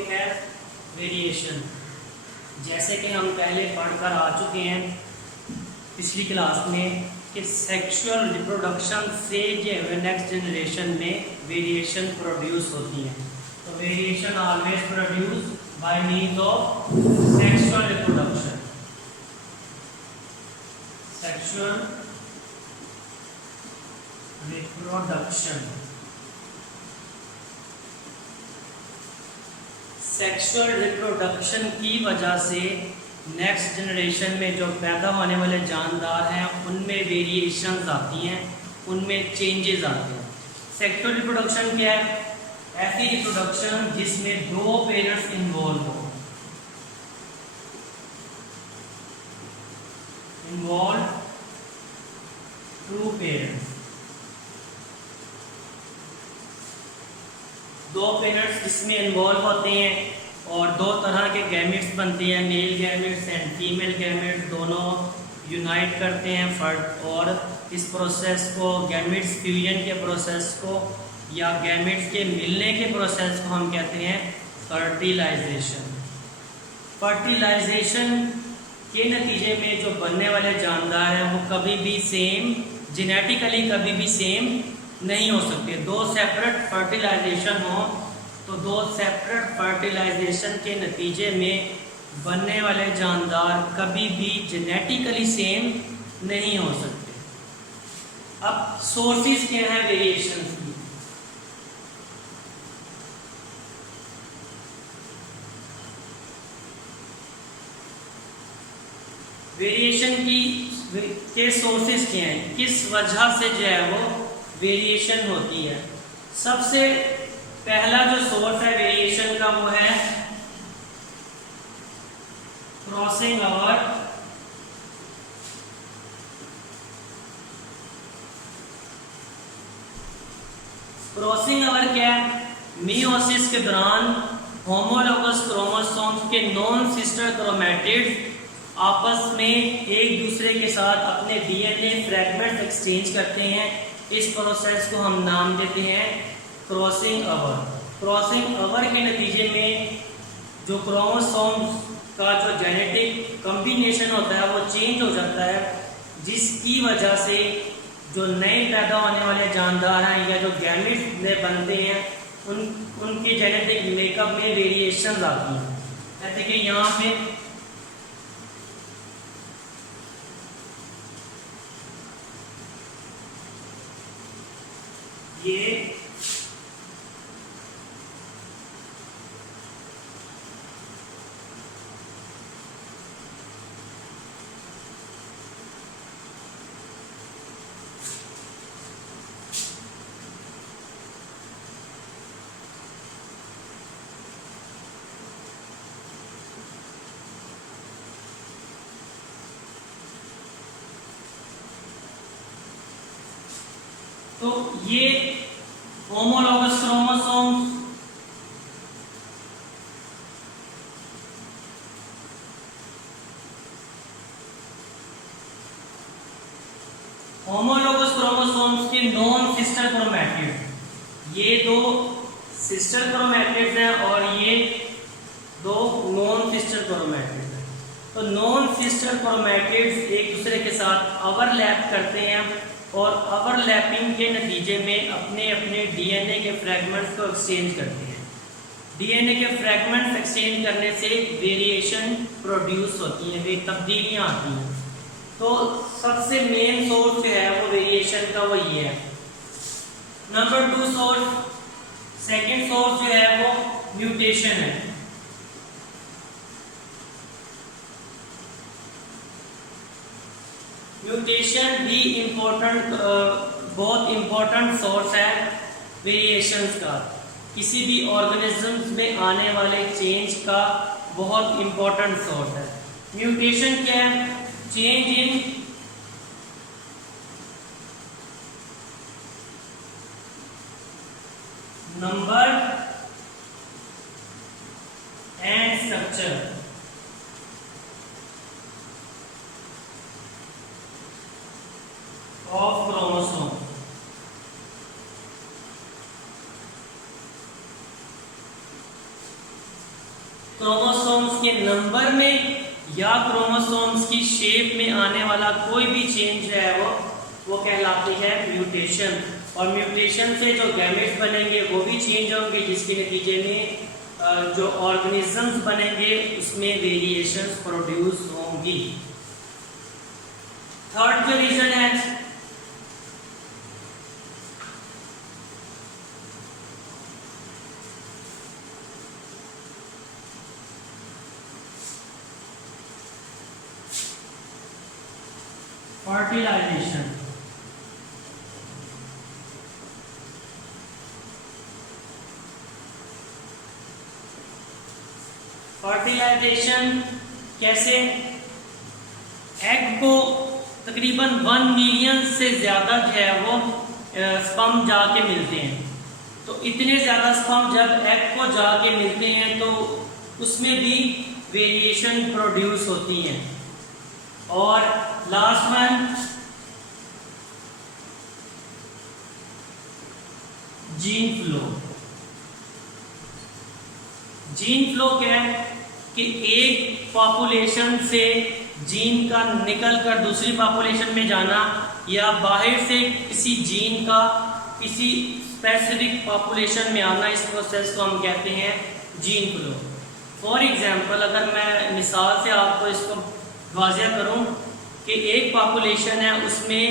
Topic है variation. जैसे कि हम पहले पढ़कर आ चुके हैं पिछली क्लास में कि सेक्सुअल रिप्रोडक्शन से जो नेक्स्ट जनरेशन में वेरिएशन प्रोड्यूस होती है। तो variation always produce by means of sexual reproduction. Sexual reproduction, sexual reproduction की वजह से नेक्स्ट जनरेशन में जो पैदा होने वाले जानदार हैं उनमें वेरिएशंस आती हैं, उनमें चेंजेस आते हैं। सेक्सुअल रिप्रोडक्शन क्या है? ऐसी रिप्रोडक्शन जिसमें दो पेरेंट्स इन्वॉल्व हो, इन्वॉल्व टू पेरेंट्स, दो पेरेंट्स जिसमें इन्वॉल्व होते हैं और दो तरह के गैमेट्स बनते हैं, male gametes and female gametes, दोनों यूनाइट करते हैं और इस प्रोसेस को, गैमेट्स फ्यूजन के प्रोसेस को या गैमेट्स के मिलने के प्रोसेस को हम कहते हैं फर्टिलाइजेशन। फर्टिलाइजेशन के नतीजे में जो बनने वाले जानदार हैं वो कभी भी सेम, जेनेटिकली कभी भी सेम नहीं हो सकते। दो सेपरेट फर्टिलाइजेशन हो तो दो सेपरेट फर्टिलाइजेशन के नतीजे में बनने वाले जानदार कभी भी जेनेटिकली सेम नहीं हो सकते। अब सोर्सेज क्या है वेरिएशन की? वेरिएशन के सोर्सेज क्या हैं? किस वजह से जो है वो वेरिएशन होती है? सबसे पहला जो सोर्स है वेरिएशन का वो है क्रॉसिंग ओवर। क्रॉसिंग ओवर क्या है? मियोसिस के दौरान होमोलोगस क्रोमोसोम्स के नॉन सिस्टर क्रोमैटिड्स आपस में एक दूसरे के साथ अपने डीएनए फ्रैगमेंट एक्सचेंज करते हैं। इस प्रोसेस को हम नाम देते हैं क्रॉसिंग ओवर। क्रॉसिंग ओवर के नतीजे में जो क्रोमोसोम्स का जो जेनेटिक कॉम्बिनेशन होता है वो चेंज हो जाता है, जिसकी वजह से जो नए पैदा होने वाले जानदार हैं या जो गैमेट्स बनते हैं उनके जेनेटिक मेकअप में वेरिएशन आती हैं। जैसे कि यहाँ पे ये तो ये होमोलोगस क्रोमोसोम्स के नॉन सिस्टर क्रोमैटिड, ये दो सिस्टर क्रोमैटिड्स हैं और ये दो नॉन सिस्टर क्रोमैटिड्स हैं। तो नॉन सिस्टर क्रोमैटिड्स एक दूसरे के साथ ओवरलैप करते हैं और ओवरलैपिंग के नतीजे में अपने अपने डीएनए के फ्रैगमेंट्स को एक्सचेंज करते हैं। डीएनए के फ्रैगमेंट्स एक्सचेंज करने से वेरिएशन प्रोड्यूस होती है, वे तब्दीलियां आती हैं। तो सबसे मेन सोर्स जो है वो वेरिएशन का वो ये है। नंबर 2 सोर्स, सेकेंड सोर्स जो है वो म्यूटेशन है। म्यूटेशन भी बहुत इंपॉर्टेंट सोर्स है वेरिएशंस का। किसी भी ऑर्गेनिज्म में आने वाले चेंज का बहुत इंपॉर्टेंट सोर्स है। म्यूटेशन क्या है? Change in number and structure of chromosome. Chromosomes के नंबर में या क्रोमोसोम्स की शेप में आने वाला कोई भी चेंज है वो कहलाती है म्यूटेशन। और म्यूटेशन से जो गैमेट्स बनेंगे वो भी चेंज होंगे, जिसके नतीजे में जो ऑर्गेनिजम्स बनेंगे उसमें वेरिएशंस प्रोड्यूस होंगी। थर्ड जो रीजन है फर्टिलाइजेशन। फर्टिलाइजेशन कैसे? एग को तकरीबन 1 मिलियन से ज्यादा जो है वो स्पर्म जाके मिलते हैं। तो इतने ज्यादा स्पर्म जब एग को जाके मिलते हैं तो उसमें भी वेरिएशन प्रोड्यूस होती हैं। और last one gene flow. Gene flow क्या है कि एक पॉपुलेशन से जीन का निकलकर दूसरी पॉपुलेशन में जाना या बाहर से किसी जीन का किसी स्पेसिफिक पॉपुलेशन में आना, इस प्रोसेस को हम कहते हैं जीन फ्लो। फॉर एग्जांपल अगर मैं मिसाल से आपको इसको वाज़ेह करूं कि एक पॉपुलेशन है उसमें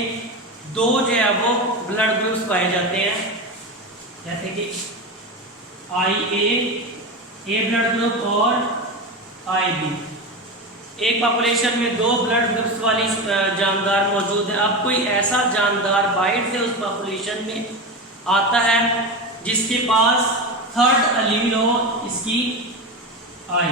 2 जो है वो ब्लड ग्रुप्स पाए जाते हैं, जैसे कि ए ब्लड ग्रुप और IB। एक पॉपुलेशन में 2 ब्लड ग्रुप्स वाली जानदार मौजूद है। अब कोई ऐसा जानदार बाहर से उस पॉपुलेशन में आता है जिसके पास 3rd अलील हो इसकी I।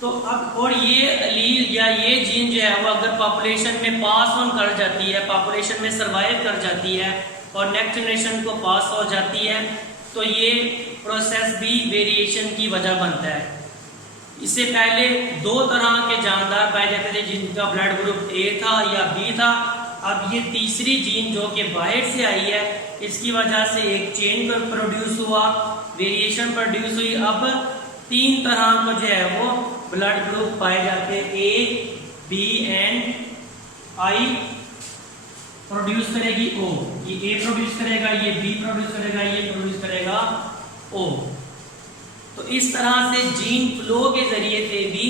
तो अब और ये अलील या ये जीन जो है वो अगर पॉपुलेशन में पास ऑन कर जाती है, पॉपुलेशन में सरवाइव कर जाती है और नेक्स्ट जनरेशन को पास हो जाती है, तो ये प्रोसेस भी वेरिएशन की वजह बनता है। इससे पहले 2 तरह के जानदार पाए जाते थे जिनका ब्लड ग्रुप A था या B था। अब ये तीसरी जीन जो कि बाहर से आई है, इसकी वजह से एक चेन प्रोड्यूस हुआ, वेरिएशन प्रोड्यूस हुई। अब 3 तरह का जो है वो ब्लड ग्रुप पाए जाते हैं, A, B and I produce करेगी O। ये A प्रोड्यूस करेगा, ये B प्रोड्यूस करेगा, ये प्रोड्यूस करेगा O। तो इस तरह से जीन फ्लो के जरिए से भी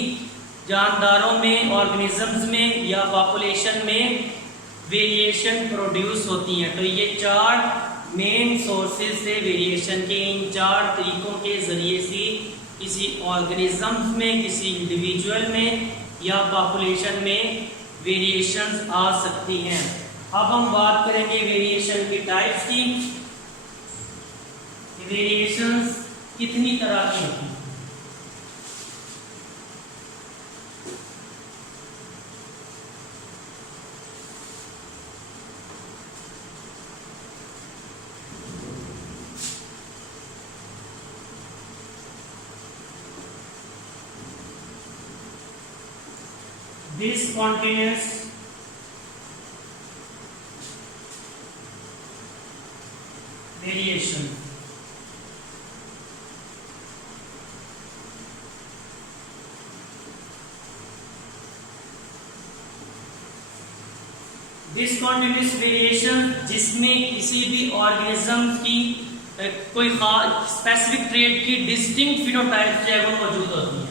जानदारों में, ऑर्गेनिजम्स में या पॉपुलेशन में वेरिएशन प्रोड्यूस होती हैं। तो ये 4 मेन सोर्सेज से वेरिएशन के, इन 4 तरीकों के जरिए से किसी ऑर्गेनिजम्स में, किसी इंडिविजुअल में या पॉपुलेशन में वेरिएशंस आ सकती हैं। अब हम बात करेंगे वेरिएशन की टाइप्स की। वेरिएशंस कितनी तरह की होती हैं? Discontinuous variation, डिसकंटिन्यूअस वेरिएशन जिसमें किसी भी ऑर्गेनिज्म की कोई खास स्पेसिफिक ट्रेट की डिस्टिंक्ट फिनोटाइप जो है वो मौजूद होती है।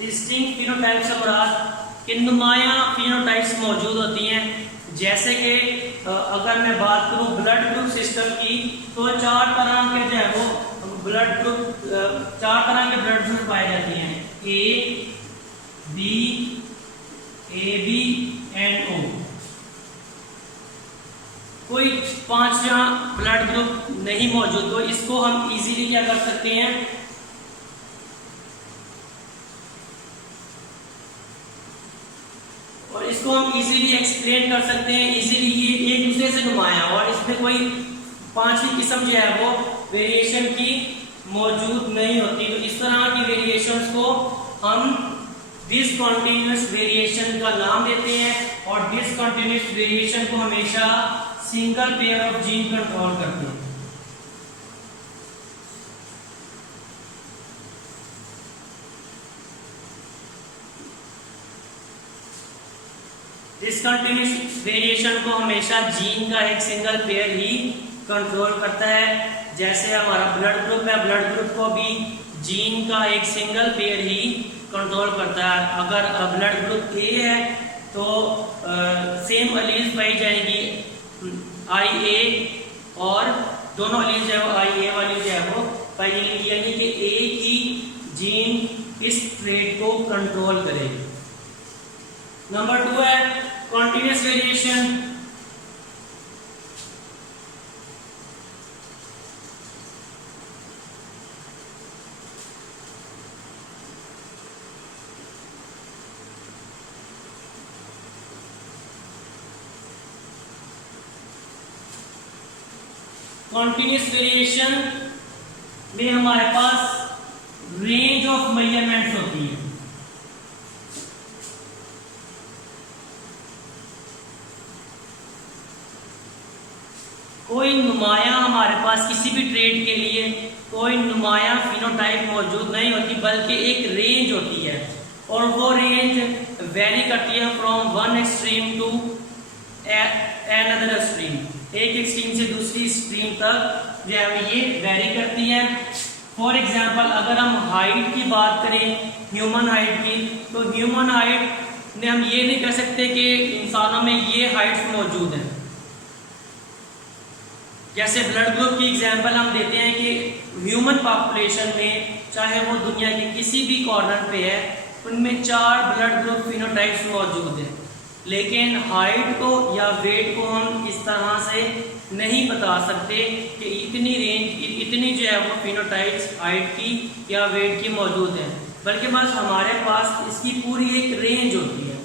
डिस्टिंक्ट फिनोटाइप से मुराद कि नुमाया फिनोटाइप्स मौजूद होती हैं। जैसे कि अगर मैं बात करूं ब्लड ग्रुप सिस्टम की, तो 4 तरह के जो है वो ब्लड ग्रुप 4 तरह के ब्लड ग्रुप पाए जाते हैं, A, B, AB and O। कोई 5वां ब्लड ग्रुप नहीं मौजूद, तो इसको हम इजीली क्या कर सकते हैं, और इसको हम इजीली एक्सप्लेन कर सकते हैं। इजीली ये एक दूसरे से नुमाया, और इसमें कोई 5वीं किस्म जो है वो वेरिएशन की मौजूद नहीं होती। तो इस तरह की वेरिएशंस को हम डिसकंटीन्यूअस वेरिएशन का नाम देते हैं, और डिसकंटीन्यूअस वेरिएशन को हमेशा single pair of gene control करते हैं। डिसकंटीन्यूअस वेरिएशन को हमेशा जीन का एक सिंगल पेयर ही कंट्रोल करता है। जैसे हमारा ब्लड ग्रुप है, ब्लड ग्रुप को भी जीन का एक सिंगल पेयर ही कंट्रोल करता है। अगर ब्लड ग्रुप ए है तो सेम अलील पाई जाएगी IA, और दोनों अलील जो है वो IA वाली जो है वो पाई जाएगी, यानी कि एक ही जीन इस ट्रेट को कंट्रोल करेगी। नंबर 2 है कॉन्टिन्यूअस वेरिएशन। कॉन्टिन्यूअस वेरिएशन में हमारे पास रेंज ऑफ मेजरमेंट्स होती है। कोई नुमाया हमारे पास किसी भी ट्रेड के लिए कोई नुमाया फिनोटाइप मौजूद नहीं होती, बल्कि एक रेंज होती है, और वो रेंज वेरी करती है from one extreme to another extreme, एक एक्सट्रीम से दूसरी एक्सट्रीम तक जो है ये वेरी करती है। फॉर एग्जांपल अगर हम हाइट की बात करें, ह्यूमन हाइट की, तो ह्यूमन हाइट में हम ये नहीं कह सकते कि इंसानों में ये हाइट्स मौजूद हैं। जैसे ब्लड ग्रुप की एग्जांपल हम देते हैं कि ह्यूमन पॉपुलेशन में, चाहे वो दुनिया के किसी भी कॉर्नर पे है, उनमें 4 ब्लड ग्रुप फिनोटाइप्स मौजूद हैं, लेकिन हाइट को या वेट को हम इस तरह से नहीं बता सकते कि इतनी रेंज, इतनी जो है वो फिनोटाइप्स हाइट की या वेट की मौजूद है, बल्कि बस हमारे पास इसकी पूरी एक रेंज होती है,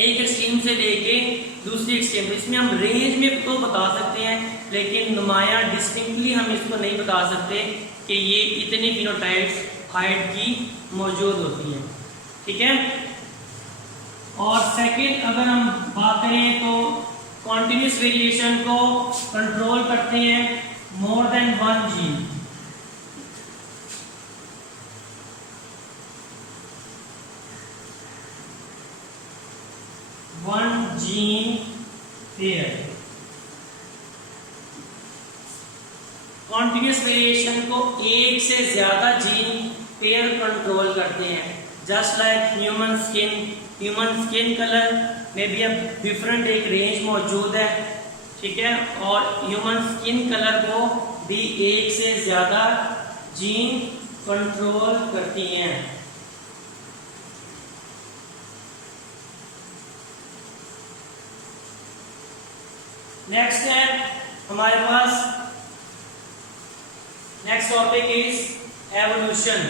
एक एक्सट्रीम से लेके दूसरी एक्सट्रीम। इसमें हम रेंज में तो बता सकते हैं, लेकिन नुमाया डिस्टिंक्टली हम इसको नहीं बता सकते कि ये इतनी फिनोटाइप्स हाइट की मौजूद होती है। ठीक है। और सेकंड अगर हम बात करें तो कॉन्टिन्यूस वेरिएशन को कंट्रोल करते हैं more than one gene. One gene pair. Continuous variation को एक से ज्यादा जीन पेयर कंट्रोल करते हैं, just like human skin colour में भी अब डिफरेंट एक रेंज मौजूद है। ठीक है। और ह्यूमन स्किन कलर को भी एक से ज्यादा जीन कंट्रोल करती हैं। नेक्स्ट है हमारे पास, next topic is evolution.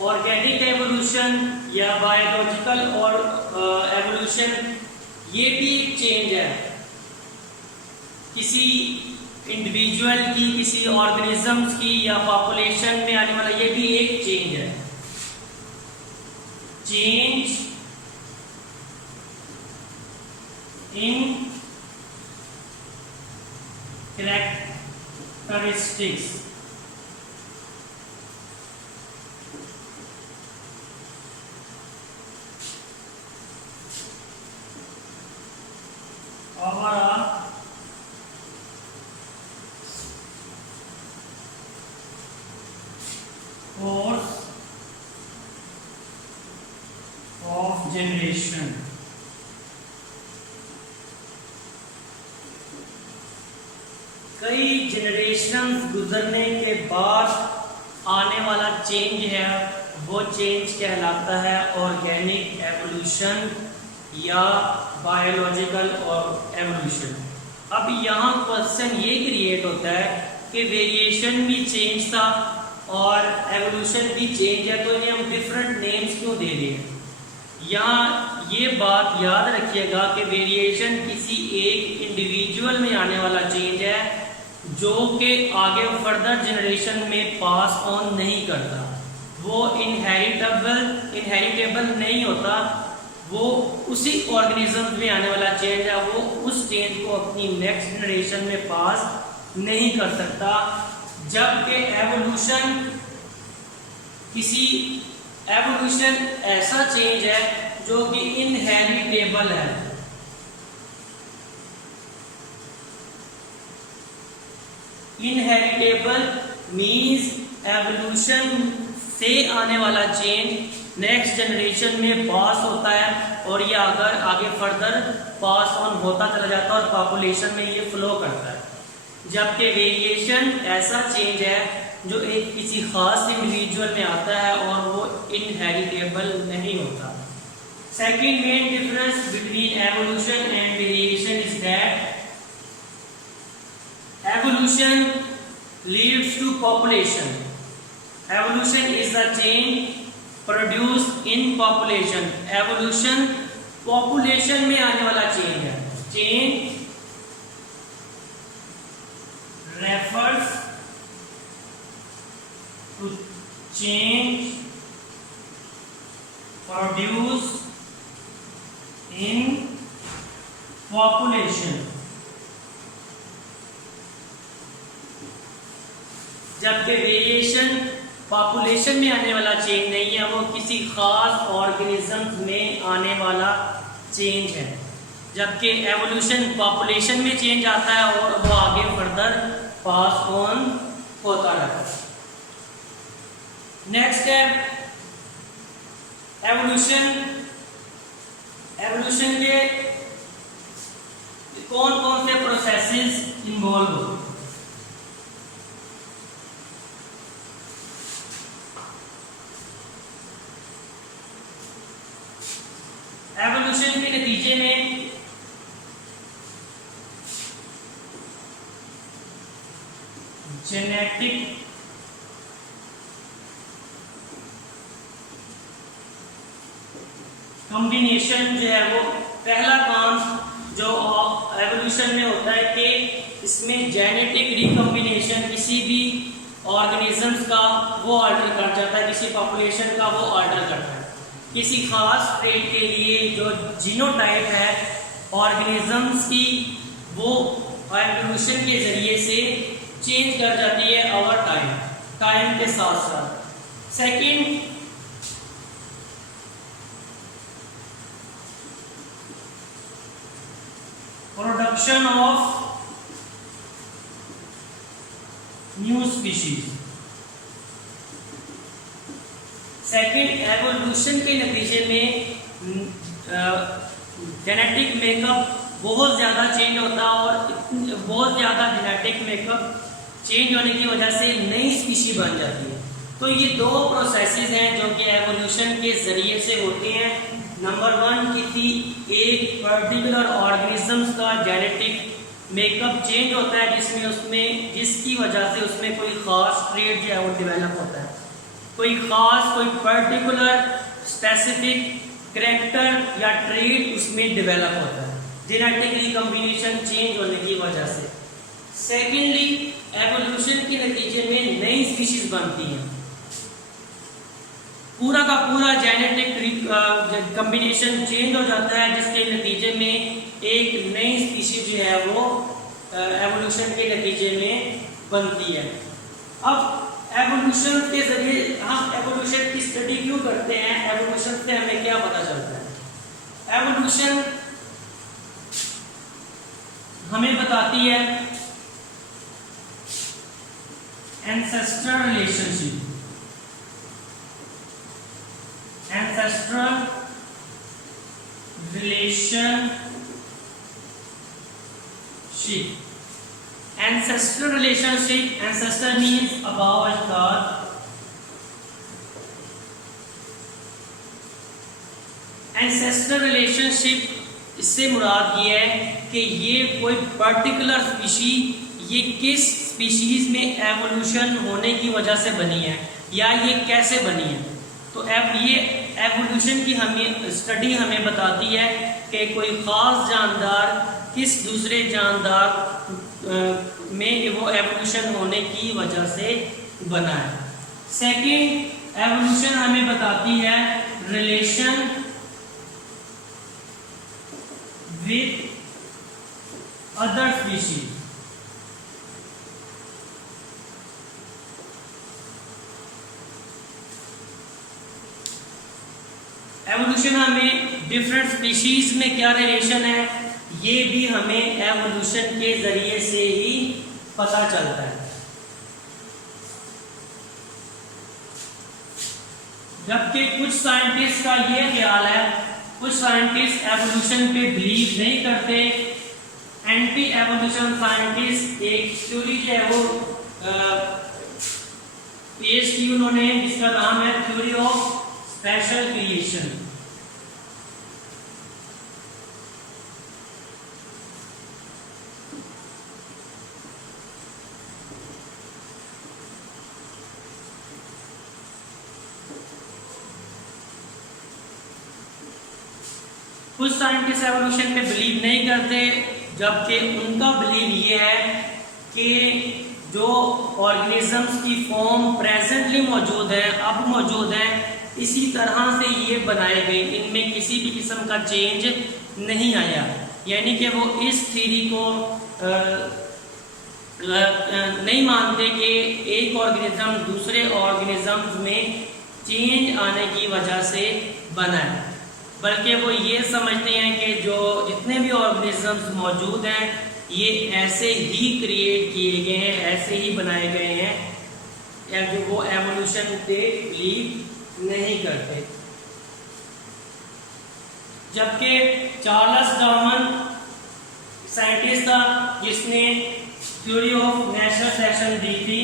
Organic evolution या बायोलॉजिकल और एवोल्यूशन, ये भी एक चेंज है किसी इंडिविजुअल की, किसी ऑर्गेनिजम्स की या पॉपुलेशन में आने वाला, ये भी एक चेंज है। Change in characteristics. जनरेशन। कई जनरेशन गुजरने के बाद आने वाला चेंज है वो चेंज कहलाता है ऑर्गेनिक एवोल्यूशन या बायोलॉजिकल और एवोल्यूशन। अब यहाँ क्वेश्चन ये क्रिएट होता है कि वेरिएशन भी चेंज था और एवोल्यूशन भी चेंज है, तो ये हम डिफरेंट नेम्स क्यों दे रहे हैं। यहाँ ये बात याद रखिएगा कि वेरिएशन किसी एक इंडिविजुअल में आने वाला चेंज है जो कि आगे फर्दर जनरेशन में पास ऑन नहीं करता, वो इनहेरिटेबल नहीं होता, वो उसी ऑर्गेनिज्म में आने वाला चेंज है, वो उस चेंज को अपनी नेक्स्ट जनरेशन में पास नहीं कर सकता। जबकि एवोल्यूशन ऐसा चेंज है जो कि इनहेरिटेबल है। इनहेरिटेबल मींस एवोल्यूशन से आने वाला चेंज नेक्स्ट जनरेशन में पास होता है और ये अगर आगे फर्दर पास ऑन होता चला जाता है और पॉपुलेशन में ये फ्लो करता है। जबकि वेरिएशन ऐसा चेंज है जो एक किसी खास इंडिविजुअल में आता है और वो इनहेरिटेबल नहीं होता। Second main difference between evolution and variation is that evolution leads to population. Evolution is the change produced in population. Evolution population में आने वाला चेंज है। Change refers to change produced in population. जबकि variation population में आने वाला change नहीं है, वो किसी खास ऑर्गेनिज्म में आने वाला चेंज है। जबकि एवोल्यूशन पॉपुलेशन में चेंज आता है और वो आगे फर्दर पास ऑन होता रहता है। नेक्स्ट है एवोल्यूशन। एवोल्यूशन के कौन कौन से प्रोसेसेस इन्वॉल्व होते हैं। एवोल्यूशन के नतीजे में जेनेटिक कॉम्बिनेशन जो है वो पहला काम जो एवोल्यूशन में होता है कि इसमें जेनेटिक रिकॉम्बिनेशन किसी भी ऑर्गेनिजम्स का वो ऑल्टर कर जाता है, किसी पॉपुलेशन का वो ऑल्टर करता है। किसी खास ट्रेट के लिए जो जीनोटाइप है ऑर्गेनिजम्स की वो एवोल्यूशन के जरिए से चेंज कर जाती है ओवर टाइम के साथ साथ। Second production of new species. Second evolution के नतीजे में जेनेटिक मेकअप बहुत ज़्यादा चेंज होता है और बहुत ज़्यादा जेनेटिक मेकअप चेंज होने की वजह से नई स्पीशी बन जाती है। तो ये दो प्रोसेसेस हैं जो कि एवोल्यूशन के ज़रिए से होते हैं। नंबर वन, किसी एक पर्टिकुलर ऑर्गेनिजम्स का जेनेटिक मेकअप चेंज होता है जिसकी वजह से उसमें कोई ख़ास ट्रेट जो है वो डेवलप होता है, कोई पर्टिकुलर स्पेसिफिक करैक्टर या ट्रेट उसमें डेवलप होता है जेनेटिक रिकॉम्बिनेशन चेंज होने की वजह से। सेकेंडली, एवोल्यूशन के नतीजे में नई स्पीशीज बनती हैं। पूरा का पूरा जेनेटिक कॉम्बिनेशन चेंज हो जाता है जिसके नतीजे में एक नई स्पीशीज जो है वो एवोल्यूशन के नतीजे में बनती है। अब एवोल्यूशन के जरिए हम एवोल्यूशन की स्टडी क्यों करते हैं, एवोल्यूशन से हमें क्या पता चलता है। एवोल्यूशन हमें बताती है ancestral relationship. Ancestral relationship, ancestral relationship, ancestor means above a star, ancestor relationship, इससे मुराद ये है कि ये कोई पर्टिकुलर स्पीशीज ये किस स्पीशीज में एवोल्यूशन होने की वजह से बनी है या ये कैसे बनी है। तो ये एवोल्यूशन की हमें स्टडी हमें बताती है कि कोई ख़ास जानदार किस दूसरे जानदार में वो एवोल्यूशन होने की वजह से बना है। सेकंड, एवोल्यूशन हमें बताती है relation with other species. Evolution हमें डिफरेंट स्पीशीज में क्या रिलेशन है ये भी हमें एवोल्यूशन के जरिए से ही पता चलता है। जबकि कुछ साइंटिस्ट का ये ख्याल है, कुछ साइंटिस्ट एवोल्यूशन पे बिलीव नहीं करते। एंटी एवोल्यूशन साइंटिस्ट एक थ्योरी जो है वो पेश की उन्होंने, जिसका नाम है थ्योरी ऑफ स्पेशल क्रिएशन। कुछ साइंटिस्ट एवोल्यूशन पे बिलीव नहीं करते, जबकि उनका बिलीव ये है कि जो ऑर्गेनिजम्स की फॉर्म प्रेजेंटली मौजूद है, अब मौजूद है, इसी तरह से ये बनाए गए, इनमें किसी भी किस्म का चेंज नहीं आया। यानी कि वो इस थ्योरी को नहीं मानते कि एक ऑर्गेनिज्म दूसरे ऑर्गेनिजम्स में चेंज आने की वजह से बना है, बल्कि वो ये समझते हैं कि जो जितने भी ऑर्गेनिजम्स मौजूद हैं ये ऐसे ही क्रिएट किए गए हैं, ऐसे ही बनाए गए हैं, या जो वो एवोल्यूशन पे बिलीव नहीं करते। जबकि चार्ल्स डार्विन साइंटिस्ट था जिसने थ्योरी ऑफ नेचुरल सिलेक्शन दी थी।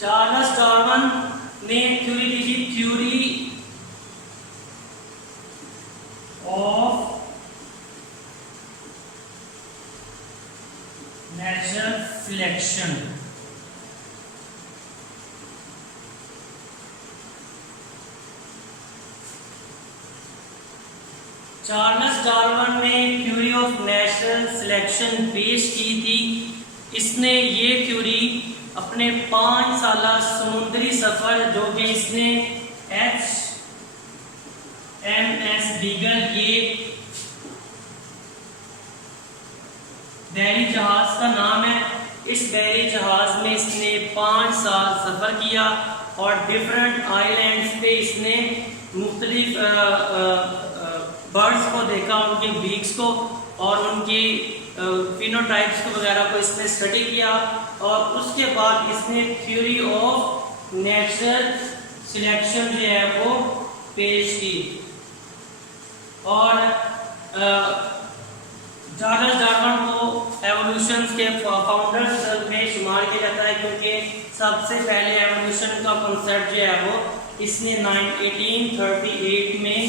चार्ल्स डार्विन ने थ्योरी दी थी, theory of natural selection. Charles Darwin ने थ्योरी ऑफ नेचुरल सिलेक्शन पेश की थी। इसने ये थ्योरी अपने 5 साला समुद्री सफर, जो कि इसने HMS बीगल, ये बहरी जहाज का नाम है, इस बहरी जहाज में इसने 5 साल सफर किया और डिफरेंट आइलैंड्स पे इसने मुख्तलिफ बर्ड्स को देखा, उनके बीक्स को और उनकी फिनोटाइप्स को वगैरह को इसने स्टडी किया, और उसके बाद इसने थ्योरी ऑफ नेचुरल सिलेक्शन जो है वो पेश की। और चार्ल्स डार्विन को एवोल्यूशन के फाउंडर्स में शुमार किया जाता है, क्योंकि सबसे पहले एवोल्यूशन का कॉन्सेप्ट जो है वो इसने 1838 में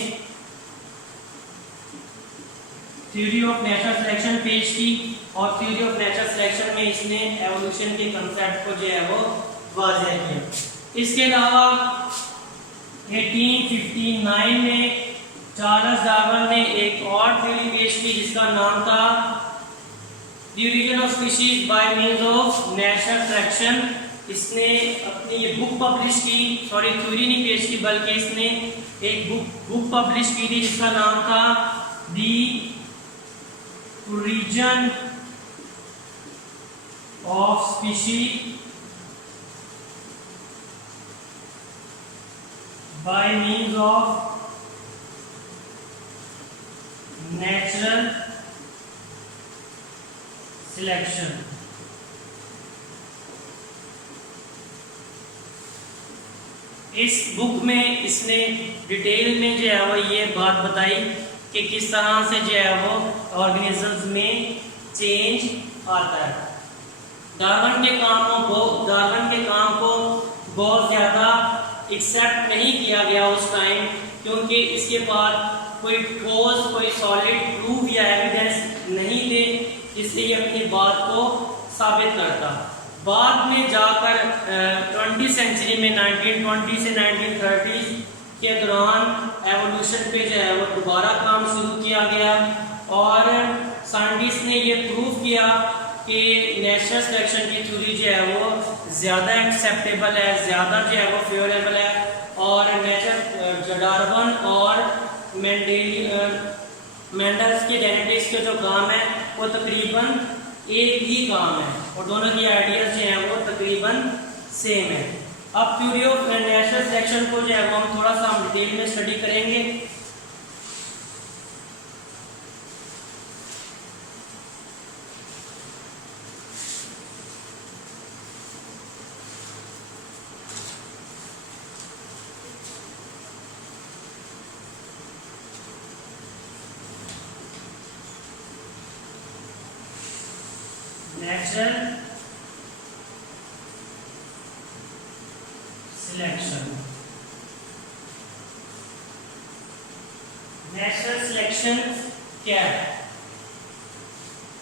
थ्योरी ऑफ नेचुरल सिलेक्शन पेश की, और थ्योरी ऑफ नेचुरल सिलेक्शन में इसने एवोल्यूशन के कंसेप्ट को जो है वो वाज़ेह किया। इसके अलावा 1859 में चार्ल्स डार्विन ने एक और थ्योरी पेश की जिसका नाम था division of species by means of natural selection. इसने अपनी ये बुक पब्लिश की, सॉरी थ्योरी नहीं पेश की, बल्कि इसने एक बुक पब्लिश की थी जिसका नाम था दी origin of species by means of natural selection। इस बुक में इसने डिटेल में जो है वो ये बात बताई कि किस तरह से जो है वो ऑर्गेनिजम्स में चेंज आता है। डार्विन के काम को बहुत ज़्यादा एक्सेप्ट नहीं किया गया उस टाइम, क्योंकि इसके बाद कोई ठोस, कोई सॉलिड प्रूफ या एविडेंस नहीं थे जिससे ये अपनी बात को साबित करता। बाद में जाकर 20वीं सेंचुरी में 1920 से 1930 के दौरान एवोल्यूशन पे जो है वो दोबारा काम शुरू किया गया और साइंटिस्ट ने ये प्रूव किया कि नेचुरल सिलेक्शन की थ्योरी जो है वो ज़्यादा एक्सेप्टेबल है, ज़्यादा जो है वो फेवरेबल है, और नेचर डार्विन और मेंडल्स के जेनेटिक्स के जो काम है वो तकरीबन एक ही काम है और दोनों की आइडियाज जो हैं वो तकरीबन सेम है। अब थ्योरी ऑफ नेचुरल सिलेक्शन को जो है वो हम थोड़ा सा डिटेल में स्टडी करेंगे। नेचुरल सिलेक्शन, नेचुरल सिलेक्शन क्या है?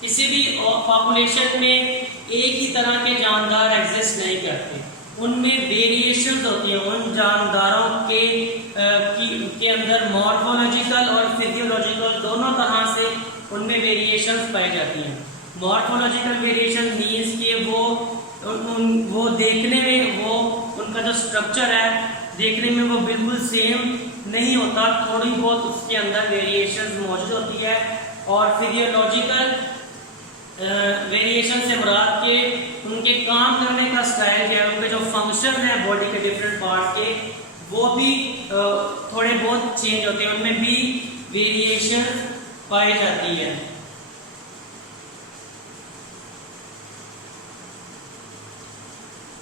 किसी भी पॉपुलेशन में एक ही तरह के जानदार एग्जिस्ट नहीं करते, उनमें वेरिएशंस होती हैं। उन जानदारों के अंदर मॉर्फोलॉजिकल और फिजियोलॉजिकल दोनों तरह से उनमें वेरिएशंस पाई जाती हैं। मॉर्फोलॉजिकल वेरिएशन मीन्स कि वो देखने में उनका जो स्ट्रक्चर है देखने में वो बिल्कुल सेम नहीं होता, थोड़ी बहुत उसके अंदर वेरिएशंस मौजूद होती है। और फिजियोलॉजिकल वेरिएशन से मुराद के उनके काम करने का स्टाइल है, उनके जो फंक्शन है बॉडी के डिफरेंट पार्ट के वो भी थोड़े बहुत चेंज होते हैं, उनमें भी वेरिएशन पाई जाती है।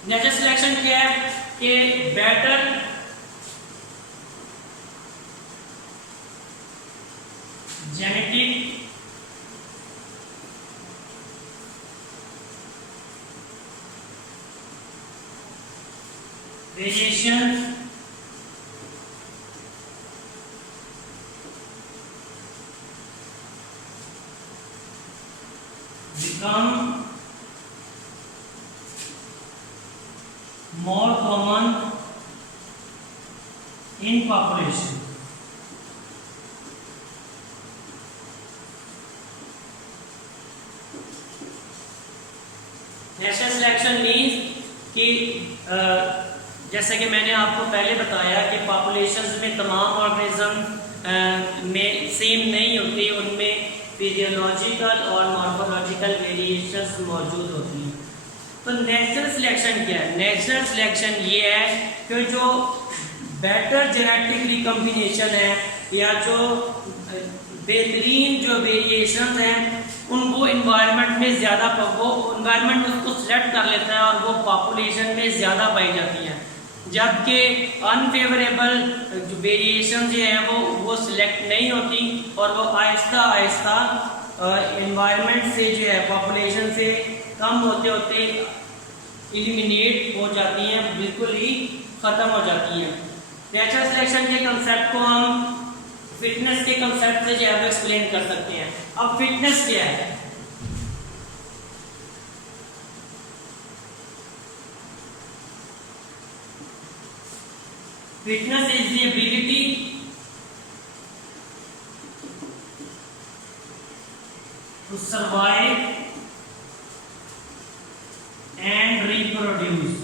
नेचुरल सिलेक्शन क्या है कि better genetic variation become more common in population. Natural selection means कि जैसे कि मैंने आपको पहले बताया कि पॉपुलेशंस में तमाम ऑर्गेनिज्म में सेम नहीं होती, उनमें फिजियोलॉजिकल और मॉर्फोलॉजिकल वेरिएशंस मौजूद होती हैं। तो नेचुरल सिलेक्शन क्या है? नेचुरल सिलेक्शन ये है कि जो बेटर जेनेटिक रिकॉम्बिनेशन है या जो बेहतरीन जो वेरिएशंस हैं उनको इन्वायरमेंट में ज़्यादा, वो इन्वायरमेंट उसको सिलेक्ट कर लेता है और वो पॉपुलेशन में ज़्यादा पाई जाती हैं, जबकि अनफेवरेबल जो वेरिएशन जो हैं वो सिलेक्ट नहीं होती और वो आहिस्ता आहिस्ता इन्वायरमेंट से जो है पॉपुलेशन से कम होते होते एलिमिनेट हो जाती हैं, बिल्कुल ही ख़त्म हो जाती हैं। नेचुरल सिलेक्शन के कंसेप्ट को हम फिटनेस के कंसेप्ट से जो है एक्सप्लेन कर सकते हैं। अब फिटनेस क्या है? Fitness is the ability to survive and reproduce.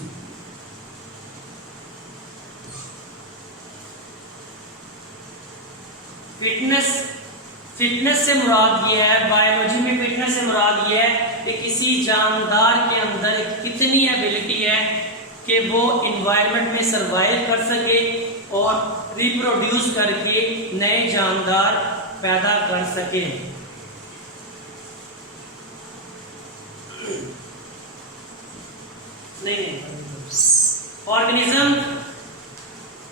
Fitness से मुराद ये है, बायोलॉजी में फिटनेस से मुराद ये है कि किसी जानदार के अंदर कितनी एबिलिटी है कि वो इन्वायरमेंट में सर्वाइव कर सके और रिप्रोड्यूस करके नए जानदार पैदा कर सके।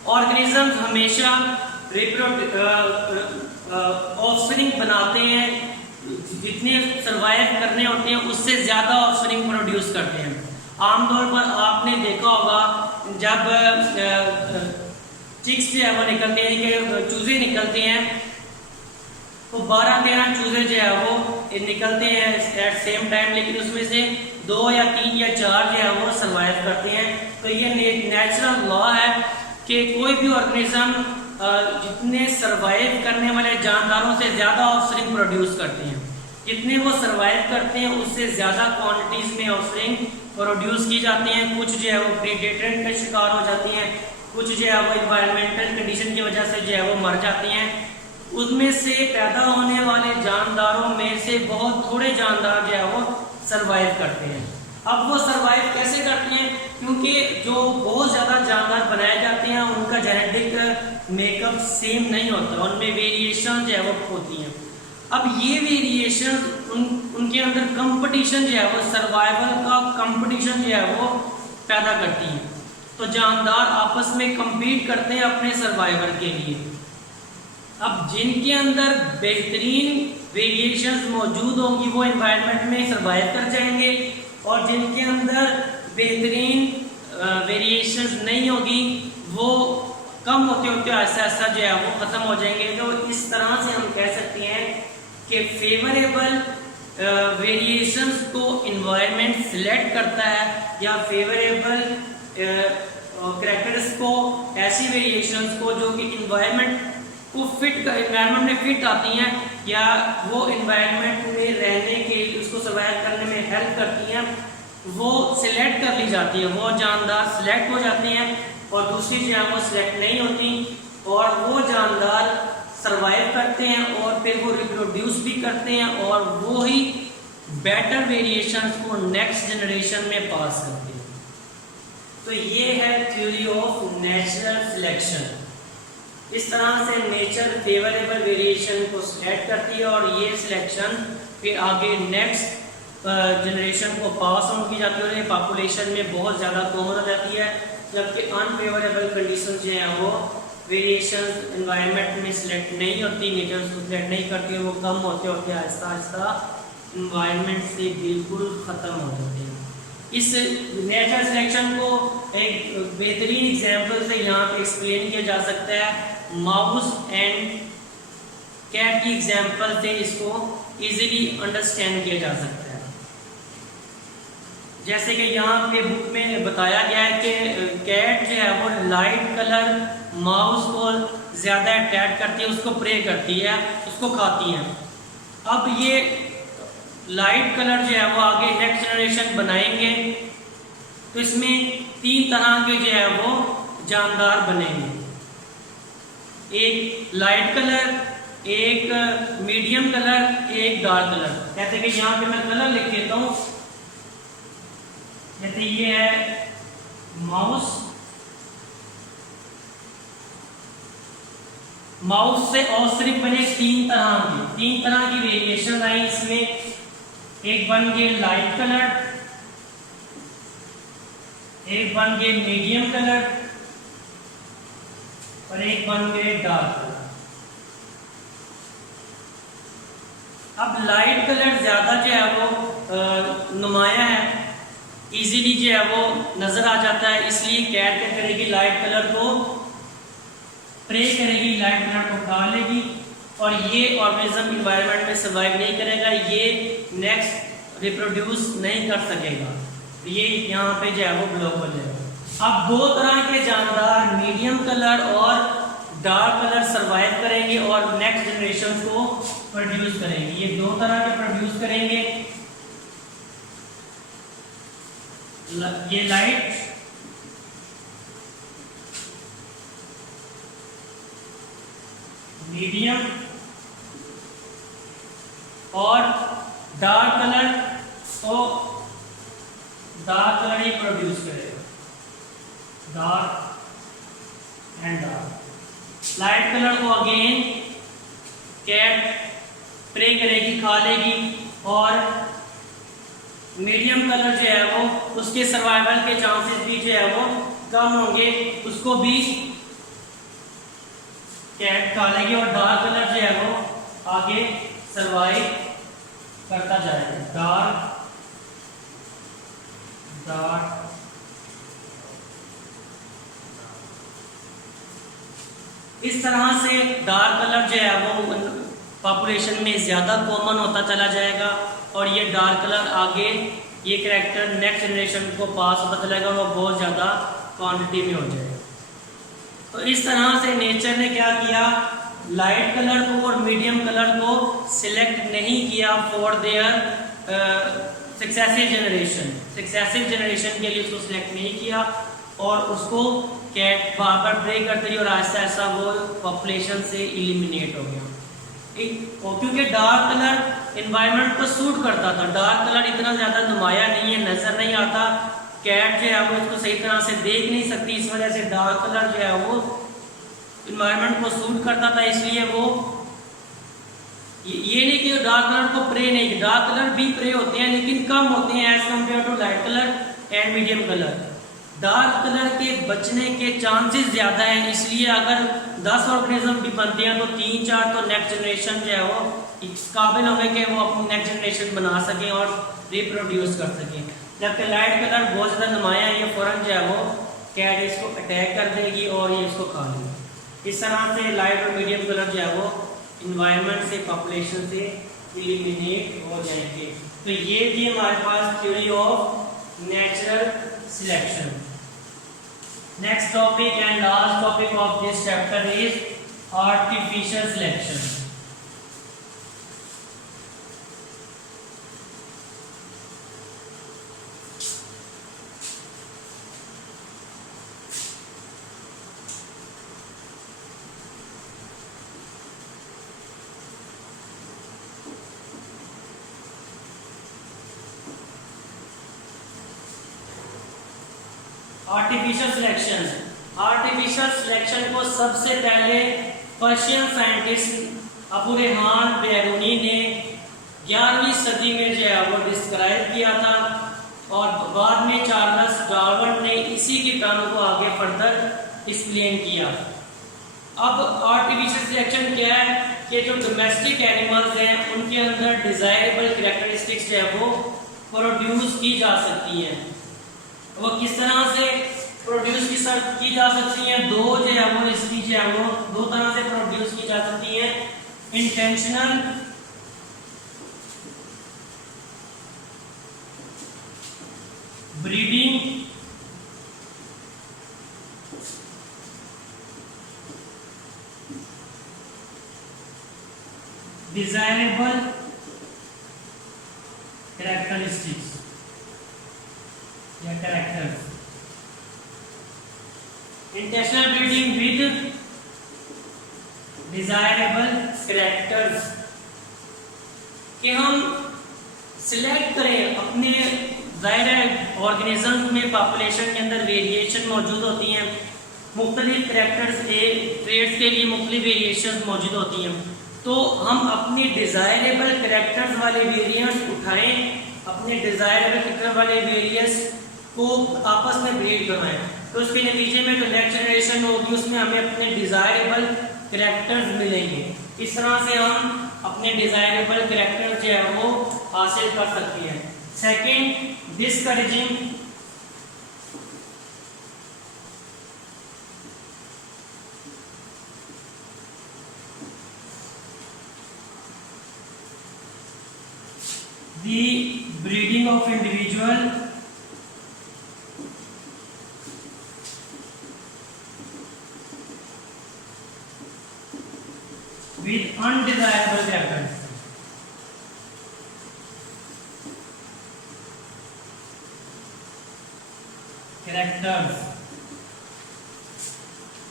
ऑर्गेनिज्म हमेशा ऑफस्प्रिंग बनाते हैं जितने सरवाइव करने होते हैं उससे ज़्यादा ऑफस्प्रिंग प्रोड्यूस करते हैं। आमतौर पर आपने देखा होगा जब चिक्स जो है वो निकलते हैं कि चूजे निकलते हैं तो 12-13 चूजे जो है वो निकलते हैं एट सेम टाइम, लेकिन उसमें से 2 या 3 या 4 जो है वो सरवाइव करते हैं। तो ये नेचुरल लॉ है कि कोई भी ऑर्गेनिज्म जितने सरवाइव करने वाले जानदारों से ज़्यादा ऑफस्प्रिंग प्रोड्यूस करते हैं, जितने वो सरवाइव करते हैं उससे ज़्यादा क्वांटिटीज में ऑफस्प्रिंग प्रोड्यूस की जाती हैं। कुछ जो है वो प्रीडेटर का शिकार हो जाती हैं, कुछ जो है वो इन्वायरमेंटल कंडीशन की वजह से जो है वो मर जाती हैं। उसमें से पैदा होने वाले जानदारों में से बहुत थोड़े जानदार जो है वो सरवाइव करते हैं। अब वो सरवाइव कैसे करते हैं? क्योंकि जो बहुत ज़्यादा जानदार बनाए जाते हैं उनका जेनेटिक मेकअप सेम नहीं होता, उनमें वेरिएशन जो है वो होती हैं। अब ये वेरिएशन उनके अंदर कंपटीशन जो है वो सर्वाइवल का कंपटीशन जो है वो पैदा करती हैं। तो जानदार आपस में compete करते हैं अपने सर्वाइवल के लिए। अब जिनके अंदर बेहतरीन वेरिएशंस मौजूद होंगी वो एनवायरनमेंट में सर्वाइव कर जाएंगे, और जिनके अंदर बेहतरीन वेरिएशंस नहीं होगी वो कम होते होते ऐसा ऐसा जो है वो ख़त्म हो जाएंगे। तो इस तरह से हम कह सकते हैं कि फेवरेबल वेरिएशंस को इन्वायरमेंट सिलेक्ट करता है, या फेवरेबल कैरेक्टर्स को, ऐसी वेरिएशंस को जो कि इन्वायरमेंट को एनवायरनमेंट में फिट आती हैं या वो एनवायरनमेंट में रहने के, उसको सर्वाइव करने में हेल्प करती हैं, वो सिलेक्ट कर ली जाती है। वो जानदार सिलेक्ट हो जाते हैं और दूसरी जो है वो सिलेक्ट नहीं होती, और वो जानदार सर्वाइव करते हैं और फिर वो रिप्रोड्यूस भी करते हैं और वो ही बेटर वेरिएशंस को नेक्स्ट जनरेशन में पास करते हैं। तो ये है थ्योरी ऑफ नेचुरल सिलेक्शन। इस तरह से नेचर फेवरेबल वेरिएशन को सिलेक्ट करती है और ये सिलेक्शन फिर आगे नेक्स्ट जनरेशन को पास ऑन की जाती है और ये पॉपुलेशन में बहुत ज़्यादा कॉमन हो जाती है। जबकि अनफेवरेबल कंडीशन जो है वो वेरिएशन एनवायरनमेंट में सिलेक्ट नहीं होती, नेचर उसको सिलेक्ट नहीं करती है, वो कम होते होते आहिस्ता आहिस्ता एनवायरनमेंट से बिल्कुल ख़त्म हो जाते हैं। इस नेचर सिलेक्शन को एक बेहतरीन एग्जाम्पल से यहाँ पे एक्सप्लेन किया जा सकता है। माउस एंड कैट की एग्जाम्पल से इसको इजीली अंडरस्टैंड किया जा सकता है। जैसे कि यहाँ पे बुक में बताया गया है कि कैट जो है वो लाइट कलर माउस को ज़्यादा अट्रैक्ट करती है, उसको प्रे करती है, उसको खाती है। अब ये लाइट कलर जो है वो आगे नेक्स्ट जनरेशन बनाएंगे तो इसमें 3 तरह के जो है वो जानदार बनेंगे, एक लाइट कलर, एक मीडियम कलर, एक डार्क कलर। जैसे कि यहाँ पे मैं कलर लिख देता हूँ, जैसे ये है माउस, माउस से और सिर्फ बने 3 तरह की वेरिएशन आई इसमें। एक बन गए लाइट कलर, एक बन गए मीडियम कलर और एक बन गए डार्क कलर। अब लाइट कलर ज्यादा जो है वो नुमाया है, इजीली जो है वो नजर आ जाता है, इसलिए कैट क्या करेगी, लाइट कलर को प्रे करेगी, लाइट कलर को खा लेगी और ये ऑर्गेनिज्म इन्वायरमेंट में सर्वाइव नहीं करेगा, ये नेक्स्ट रिप्रोड्यूस नहीं कर सकेगा, ये यहाँ पे जो है वो ब्लॉक हो जाएगा। अब 2 तरह के जानदार मीडियम कलर और डार्क कलर सर्वाइव करेंगे और नेक्स्ट जनरेशन को प्रोड्यूस करेंगे। ये 2 तरह के प्रोड्यूस करेंगे, ये लाइट मीडियम और डार्क कलर, तो डार्क कलर ही प्रोड्यूस करेगा, dark and dark. Light colour को अगेन कैट प्रे करेगी, खा लेगी, और मीडियम कलर जो है वो उसके सर्वाइवल के चांसेस भी जो है वो कम होंगे, उसको भी कैट खा लेगी, और डार्क कलर जो है वो आगे सर्वाइव करता जाएगा। डार्क डार्क इस तरह से डार्क कलर जो है वो पॉपुलेशन में ज़्यादा कॉमन होता चला जाएगा और ये डार्क कलर आगे ये कैरेक्टर नेक्स्ट जनरेशन को पास होता चलेगा और वो बहुत ज़्यादा क्वांटिटी में हो जाएगा। तो इस तरह से नेचर ने क्या किया, लाइट कलर को और मीडियम कलर को सिलेक्ट नहीं किया फॉर देयर सक्सेसिव जनरेशन के लिए उसको सिलेक्ट नहीं किया और उसको कैट बार बार प्रे करते रही और आहिस्ता आहिस्ता वो पॉपुलेशन से इलिमिनेट हो गया। क्योंकि डार्क कलर एनवायरनमेंट को सूट करता था, डार्क कलर इतना ज़्यादा नुमाया नहीं है, नज़र नहीं आता, कैट जो है वो इसको सही तरह से देख नहीं सकती, इस वजह से डार्क कलर जो है वो इन्वायरमेंट को सूट करता था। इसलिए वो ये नहीं कि डार्क कलर को प्रे नहीं, डार्क कलर भी प्रे होते हैं लेकिन कम होते हैं as compare to light colour and medium colour. Dark colour के बचने के चांसेस ज़्यादा हैं, इसलिए अगर 10 ऑर्गेनिज्म भी बनते हैं तो 3-4 तो नेक्स्ट जनरेशन जो है वो इस काबिल होंगे कि वो अपनी नेक्स्ट जनरेशन बना सकें और रिप्रोड्यूस कर सकें। जबकि लाइट कलर बहुत ज़्यादा नुमाया है, ये फ़ौरन जो है वो कैट इसको अटैक कर देगी और ये इसको खा लेगी। इस तरह से लाइट और मीडियम कलर जो है वो इन्वायरमेंट से पॉपुलेशन से एलिमिनेट हो जाएंगे। तो ये थी हमारे पास theory of natural selection. Next topic and last topic of this chapter is artificial selection. Artificial selection को सबसे पहले पर्शियन साइंटिस्ट अबू रेहान बैरूनी ने 11वीं सदी में जो है वो डिस्क्राइब किया था और बाद में चार्ल्स डार्विन ने इसी के कानून को आगे फर्दर एक्सप्लेन किया। अब आर्टिफिशियल सिलेक्शन क्या है कि जो डोमेस्टिक एनिमल्स हैं उनके अंदर डिजायरेबल कैरेक्टरिस्टिक्स जो है वो प्रोड्यूस की जा सकती हैं। वो किस तरह से प्रोड्यूस की जा सकती हैं, दो जो है वो इसकी जो है वो दो तरह से प्रोड्यूस की जा सकती हैं। इंटेंशनल ब्रीडिंग डिजायरेबल कैरेक्टरिस्टिक्स या characters. Intentional breeding with desirable characters कि हम सिलेक्ट करें अपने ज़ाहिर ऑर्गेनिज्म में पॉपुलेशन के अंदर वेरिएशन मौजूद होती हैं, मुख्तलिफ कैरेक्टर्स ट्रेड्स के लिए मुख्तलिफ वेरिएशन मौजूद होती हैं, तो हम अपने डिजायरेबल कैरेक्टर्स वाले वेरिएंट्स उठाएं, अपने डिजायरेबल कैरेक्टर वाले वेरिएंट्स को आपस में ब्रीड करवाएं, तो उसके नतीजे में जो नेक्स्ट जनरेशन होगी उसमें हमें अपने डिजायरेबल कैरेक्टर्स मिलेंगे। इस तरह से हम अपने डिजायरेबल कैरेक्टर जो है वो हासिल कर सकते हैं। Second, discouraging the breeding of individual with undesirable characters।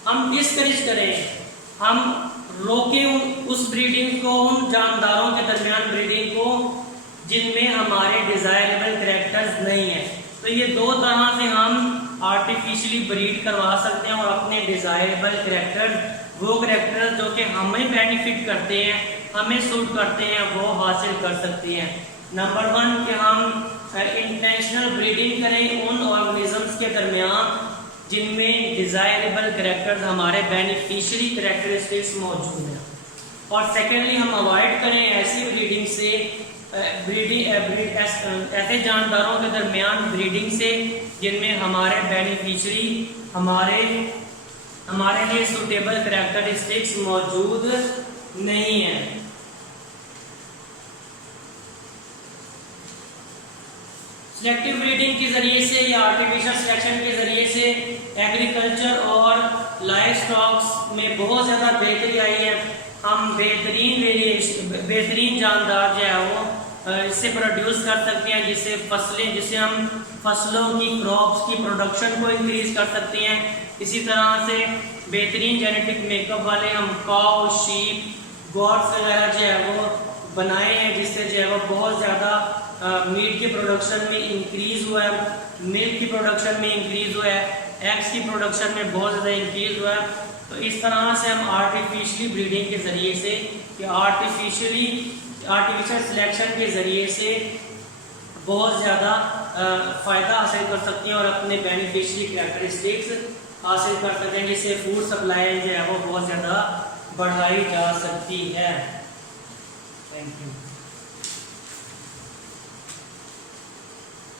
हम डिस्करेज करें, हम रोकें उस ब्रीडिंग को, उन जानदारों के दरमियान ब्रीडिंग को जिनमें हमारे डिजायरेबल कैरेक्टर्स नहीं है। तो ये दो तरह से हम आर्टिफिशियली ब्रीड करवा सकते हैं और अपने डिजायरेबल कैरेक्टर्स, वो कैरेक्टर्स जो कि हमें बेनिफिट करते हैं, हमें सूट करते हैं, वो हासिल कर सकते हैं। नंबर 1 कि हम इंटेंशनल ब्रीडिंग करें उन ऑर्गेनिजम्स के दरमियान जिनमें डिजायरेबल कैरेक्टर्स, हमारे बेनिफिशियरी कैरेक्टरिस्टिक्स मौजूद हैं। और सेकेंडली हम अवॉइड करें ऐसी ब्रीडिंग से ऐसे जानदारों के दरमियान ब्रीडिंग से जिनमें हमारे बेनिफिशियरी हमारे लिए सुटेबल कैरेक्टरिस्टिक्स मौजूद नहीं है। सिलेक्टिव ब्रीडिंग के जरिए से या आर्टिफिशियल सिलेक्शन के जरिए से एग्रीकल्चर और लाइफ स्टॉक्स में बहुत ज़्यादा बेहतरी आई है। हम बेहतरीन जानदार जो है वो इससे प्रोड्यूस कर सकते हैं, जिससे हम फसलों की क्रॉप्स की प्रोडक्शन को इंक्रीज कर सकते हैं। इसी तरह से बेहतरीन जेनेटिक मेकअप वाले हम काउ, शीप, गॉड्स वगैरह जो है वो बनाए हैं, जिससे जो है वो बहुत ज़्यादा मीट की प्रोडक्शन में इंक्रीज हुआ है, मिल्क की प्रोडक्शन में इंक्रीज हुआ है, एग्स की प्रोडक्शन में बहुत ज़्यादा इंक्रीज हुआ है। तो इस तरह से हम आर्टिफिशियली ब्रीडिंग के ज़रिए से या आर्टिफिशियल सिलेक्शन के ज़रिए से बहुत ज़्यादा फ़ायदा हासिल कर सकते हैं और अपने बेनिफिशियरी कैरेक्टरिस्टिक्स हासिल कर सकते हैं, जिससे फूड सप्लाई जो है वो बहुत ज़्यादा बढ़ाई जा सकती है। Thank you.